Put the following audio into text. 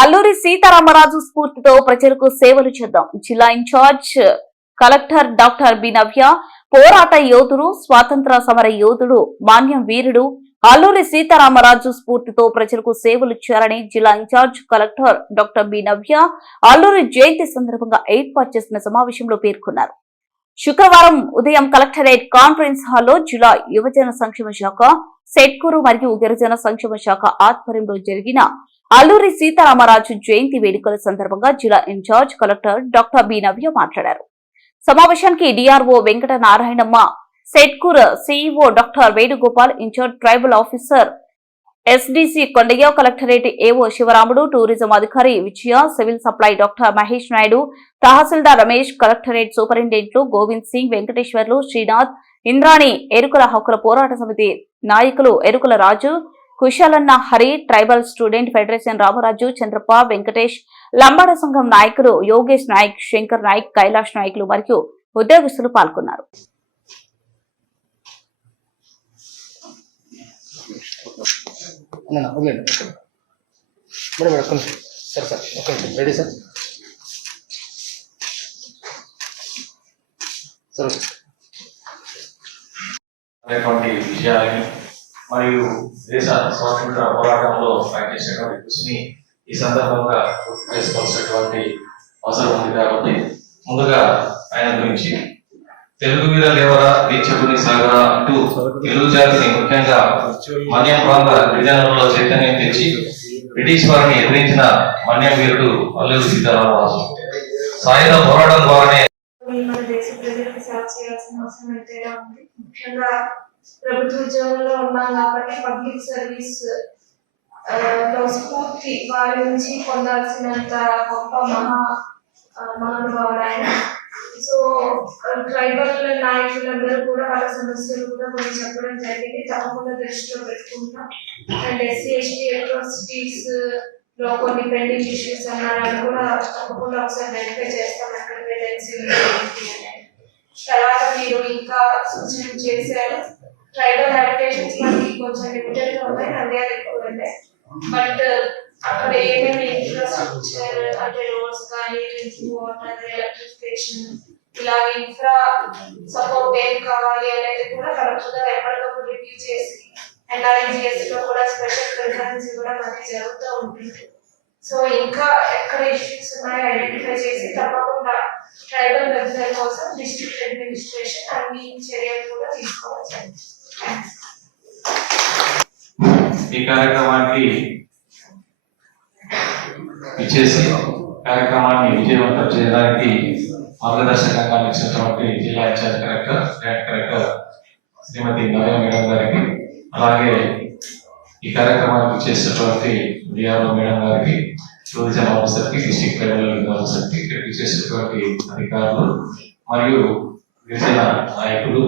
అల్లూరి సీతారామరాజు స్ఫూర్తితో ప్రజలకు సేవలు చేద్దాం. జిల్లా ఇన్ఛార్జ్ కలెక్టర్ డాక్టర్ బి నవ్య పోరాట యోధుడు, స్వాతంత్ర సమర యోధుడు, మాన్యం వీరుడు అల్లూరి సీతారామరాజు స్ఫూర్తితో ప్రజలకు సేవలు చేయాలని జిల్లా ఇన్ఛార్జ్ కలెక్టర్ డాక్టర్ బి నవ్య అల్లూరి జయంతి సందర్భంగా ఏర్పాటు చేసిన సమావేశంలో పేర్కొన్నారు. శుక్రవారం ఉదయం కలెక్టరేట్ కాన్ఫరెన్స్ హాల్లో జిల్లా యువజన సంక్షేమ శాఖ, సెట్కూరు మరియు గిరిజన సంక్షేమ శాఖ ఆధ్వర్యంలో జరిగిన అల్లూరి సీతారామరాజు జయంతి వేడుకల సందర్భంగా జిల్లా in charge collector doctor B Navya మాట్లాడారు. సమావేశానికి DRO Venkata Narayanamma, Setkur CEO doctor Venugopal, in charge tribal officer SDC Kondaiah, collectorate AO Sivaramudu, tourism అధికారి Vijaya, civil supply doctor Mahesh Naidu, తహసీల్దార్ రమేష్, కలెక్టరేట్ సూపరింటెండెంట్లు గోవింద్ సింగ్, వెంకటేశ్వర్లు, శ్రీనాథ్, ఇంద్రాణి, ఎరుకల హక్కుల పోరాట సమితి నాయకులు Erukala Raju, Kushalanna Hari, tribal student federation Ramaraju, Chandrappa, Venkatesh, Lambada సంఘం నాయకులు యోగేష్ నాయక్, శంకర్ నాయక్, కైలాష్ నాయకులు మరియు ఉద్యోగస్తులు పాల్గొన్నారు. విషయాలని మరియు దేశ స్వాతంత్ర పోరాటంలో పనిచేసినటువంటి కృషిని ఈ సందర్భంగా గుర్తు చేసుకోవాల్సినటువంటి అవసరం ఉంది. కాబట్టి ముందుగా ఆయన గురించి తెలుగు మీద లేవరా దీక్షకుని సాగరా అంటూ తెలుగు జాతిని ముఖ్యంగా మన్యం ప్రాంత గిరిజనులలో చైతన్యం తెచ్చి బ్రిటిష్ వారిని ఎదిరించిన మన్యం వీరుడు అల్లూరి సీతారామరాజు. సాయుధ పోరాటం ద్వారానే మన దేశ ప్రజలకు సేవ చేయాల్సిన అవసరం ఎంతైనా ఉంది. ముఖ్యంగా ప్రభుత్వ ఉద్యోగంలో ఉన్నాం కాబట్టి పబ్లిక్ సర్వీస్ లో స్ఫూర్తి వారి నుంచి పొందాల్సినంత గొప్ప మహానుభావుడు ఆయన. సో ట్రైబల్ నాయకులందరూ కూడా వాళ్ళ సమస్యలు కూడా కొన్ని చెప్పడం జరిగింది. తప్పకుండా దృష్టిలో పెట్టుకుంటాం. అండ్ ఎస్సీ ఎస్టీ అట్రాసిటీస్ లో కొన్ని పెండింగ్ ఇష్యూస్ అన్నారని కూడా తప్పకుండా ఒకసారి వెరిఫై చేస్తాం. అక్కడ తర్వాత మీరు ఇంకా సూచన చేశారు. ట్రైబల్ హ్యాబిటేషన్స్ మనకి కొంచెం లిమిటెడ్ గా ఉన్నాయి, నంద్యాల ఎక్కువ ఉన్నాయి. బట్ అక్కడ ఏమేమి ఇన్ఫ్రాస్ట్రక్చర్ అంటే రోడ్స్ కానీ, డ్రింకింగ్ వాటర్, ఎలక్ట్రిఫికేషన్, ఇలా ఇన్ఫ్రా సపోర్ట్ ఏం కావాలి అనేది కూడా కరెక్ట్గా ఎప్పటికప్పుడు రివ్యూ చేసి ఎన్ఆర్ఐజిఎస్ లో కూడా స్పెషల్ ప్రిఫరెన్స్ కూడా మనకి జరుగుతూ ఉంటుంది. సో ఇంకా ఎక్కడ ఇష్యూస్ ఉన్నాయో ఐడెంటిఫై చేసి తప్పకుండా ట్రైబల్ వెల్ఫేర్ కోసం డిస్ట్రిక్ట్ అడ్మినిస్ట్రేషన్ అన్ని చర్యలు కూడా తీసుకోవచ్చు. ఈ కార్యక్రమానికి ఇచ్చేసి కార్యక్రమాన్ని విజయవంతం చేయడానికి మార్గదర్శకంగా నిలిచినటువంటి జిల్లా ఇన్ఛార్జ్ కలెక్టర్, జాయింట్ కలెక్టర్ శ్రీమతి నవ్య మేడం గారికి, అలాగే ఈ కార్యక్రమానికి చేసినటువంటి డిఆర్ఓ మేడం గారికి, టూరిజం ఆఫీసర్కి, డిస్ట్రిక్ట్ ట్రైబల్ ఆఫీసర్కి, ఇక్కడికి చేసినటువంటి అధికారులు మరియు గిరిజన నాయకులు,